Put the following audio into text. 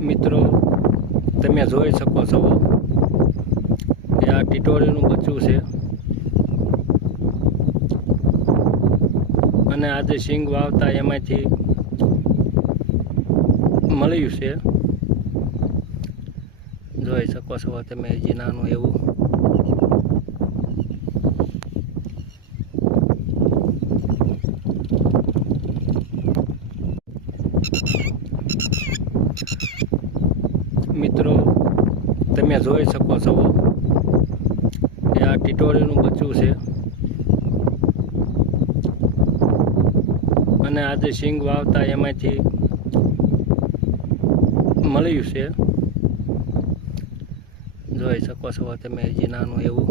મિત્રો તમે જોઈ શકો છો કે આ ટીટોળીનું બચ્ચું છે અને આજે સિંગ વાવતા એમાંથી મળ્યું છે. જોઈ શકો છો તમે હજી નાનું એવું. મિત્રો તમે જોઈ શકો છો કે આ ટીટોળીનું બચ્ચું છે અને આજે સિંગ વાવતા એમાંથી મળ્યું છે. જોઈ શકો છો તમે હજી નાનું એવું.